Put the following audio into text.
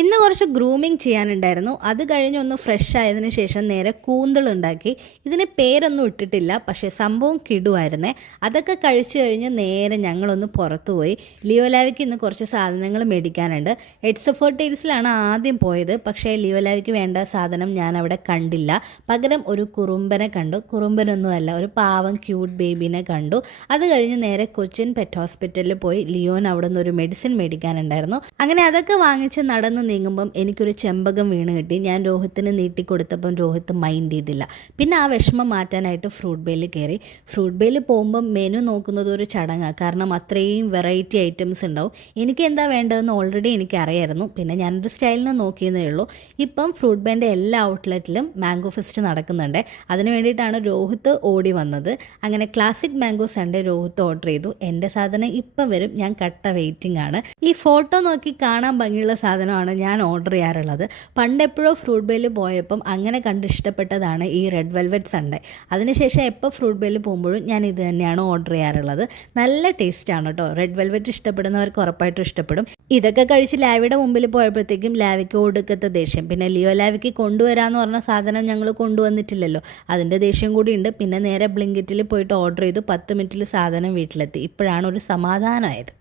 ഇന്ന് കുറച്ച് ഗ്രൂമിങ് ചെയ്യാനുണ്ടായിരുന്നു. അത് കഴിഞ്ഞൊന്ന് ഫ്രഷ് ആയതിനു ശേഷം നേരെ കൂന്തളുണ്ടാക്കി. ഇതിന് പേരൊന്നും ഇട്ടിട്ടില്ല, പക്ഷേ സംഭവം കിടുവായിരുന്നേ. അതൊക്കെ കഴിച്ചു കഴിഞ്ഞ് നേരെ ഞങ്ങളൊന്ന് പുറത്തു പോയി. ലിയോലാവിക്ക് ഇന്ന് കുറച്ച് സാധനങ്ങൾ മേടിക്കാനുണ്ട്. എഡ്സ് ഫോർട്ടീസിലാണ് ആദ്യം പോയത്, പക്ഷേ ലിയോലാവിക്ക് വേണ്ട സാധനം ഞാൻ അവിടെ കണ്ടില്ല. പകരം ഒരു കുറുമ്പനെ കണ്ടു. കുറുമ്പനൊന്നുമല്ല, ഒരു പാവം ക്യൂട്ട് ബേബീനെ കണ്ടു. അത് കഴിഞ്ഞ് നേരെ കൊച്ചിൻ പെറ്റ് ഹോസ്പിറ്റലിൽ പോയി ലിയോൻ അവിടെ നിന്ന് ഒരു മെഡിസിൻ മേടിക്കാനുണ്ടായിരുന്നു. അങ്ങനെ അതൊക്കെ വാങ്ങിച്ച് നടന്ന് നീങ്ങുമ്പം എനിക്കൊരു ചെമ്പകം വീണ് കിട്ടി. ഞാൻ രോഹിത്തിന് നീട്ടിക്കൊടുത്തപ്പം രോഹിത്ത് മൈൻഡ് ചെയ്തില്ല. പിന്നെ ആ വിഷമം മാറ്റാനായിട്ട് ഫ്രൂട്ട് ബേയിൽ കയറി. ഫ്രൂട്ട് ബേയിൽ പോകുമ്പം മെനു നോക്കുന്നത് ഒരു ചടങ്ങാണ്, കാരണം അത്രയും വെറൈറ്റി ഐറ്റംസ് ഉണ്ടാവും. എനിക്ക് എന്താ വേണ്ടതെന്ന് ഓൾറെഡി എനിക്ക് അറിയായിരുന്നു. പിന്നെ ഞാനൊരു സ്റ്റൈലിന് നോക്കിയെന്നേ ഉള്ളൂ. ഇപ്പം ഫ്രൂട്ട് ബേൻ്റെ എല്ലാ ഔട്ട്ലെറ്റിലും മാംഗോ ഫെസ്റ്റ് നടക്കുന്നുണ്ട്. അതിന് വേണ്ടിയിട്ടാണ് രോഹിത്ത് ഓടി വന്നത്. അങ്ങനെ classic mango sundae Rohit order ചെയ്തു. എൻ്റെ സാധനം ഇപ്പം വരും, ഞാൻ കട്ട വെയിറ്റിംഗ് ആണ്. ഈ ഫോട്ടോ നോക്കി കാണാൻ ഭംഗിയുള്ള സാധനമാണ് ഞാൻ ഓർഡർ ചെയ്യാറുള്ളത്. പണ്ട് എപ്പോഴോ ഫ്രൂട്ട് ബേയിൽ പോയപ്പം അങ്ങനെ കണ്ട് ഇഷ്ടപ്പെട്ടതാണ് ഈ റെഡ് വെൽവെറ്റ് സൺഡേ. അതിനുശേഷം എപ്പോൾ ഫ്രൂട്ട് ബേയിൽ പോകുമ്പോഴും ഞാൻ ഇത് തന്നെയാണ് ഓർഡർ ചെയ്യാറുള്ളത്. നല്ല ടേസ്റ്റാണ് കേട്ടോ. റെഡ് വെൽവെറ്റ് ഇഷ്ടപ്പെടുന്നവർക്ക് ഉറപ്പായിട്ടും ഇഷ്ടപ്പെടും. ഇതൊക്കെ കഴിച്ച് ലാവിയുടെ മുമ്പിൽ പോയപ്പോഴത്തേക്കും ലാവിക്ക് ഒടുക്കത്തെ ദേഷ്യം. പിന്നെ ലിയോ ലാവിക്ക് കൊണ്ടുവരാമെന്ന് പറഞ്ഞ സാധനം ഞങ്ങൾ കൊണ്ടുവന്നിട്ടില്ലല്ലോ, അതിൻ്റെ ദേഷ്യം കൂടി ഉണ്ട്. പിന്നെ നേരെ ബ്ലിങ്കിറ്റിൽ പോയിട്ട് ഓർഡർ ചെയ്തു. 10 മിനിറ്റിൽ സാധനം വീട്ടിലെത്തി. ഇപ്പോഴാണ് ഒരു സമാധാനമായത്.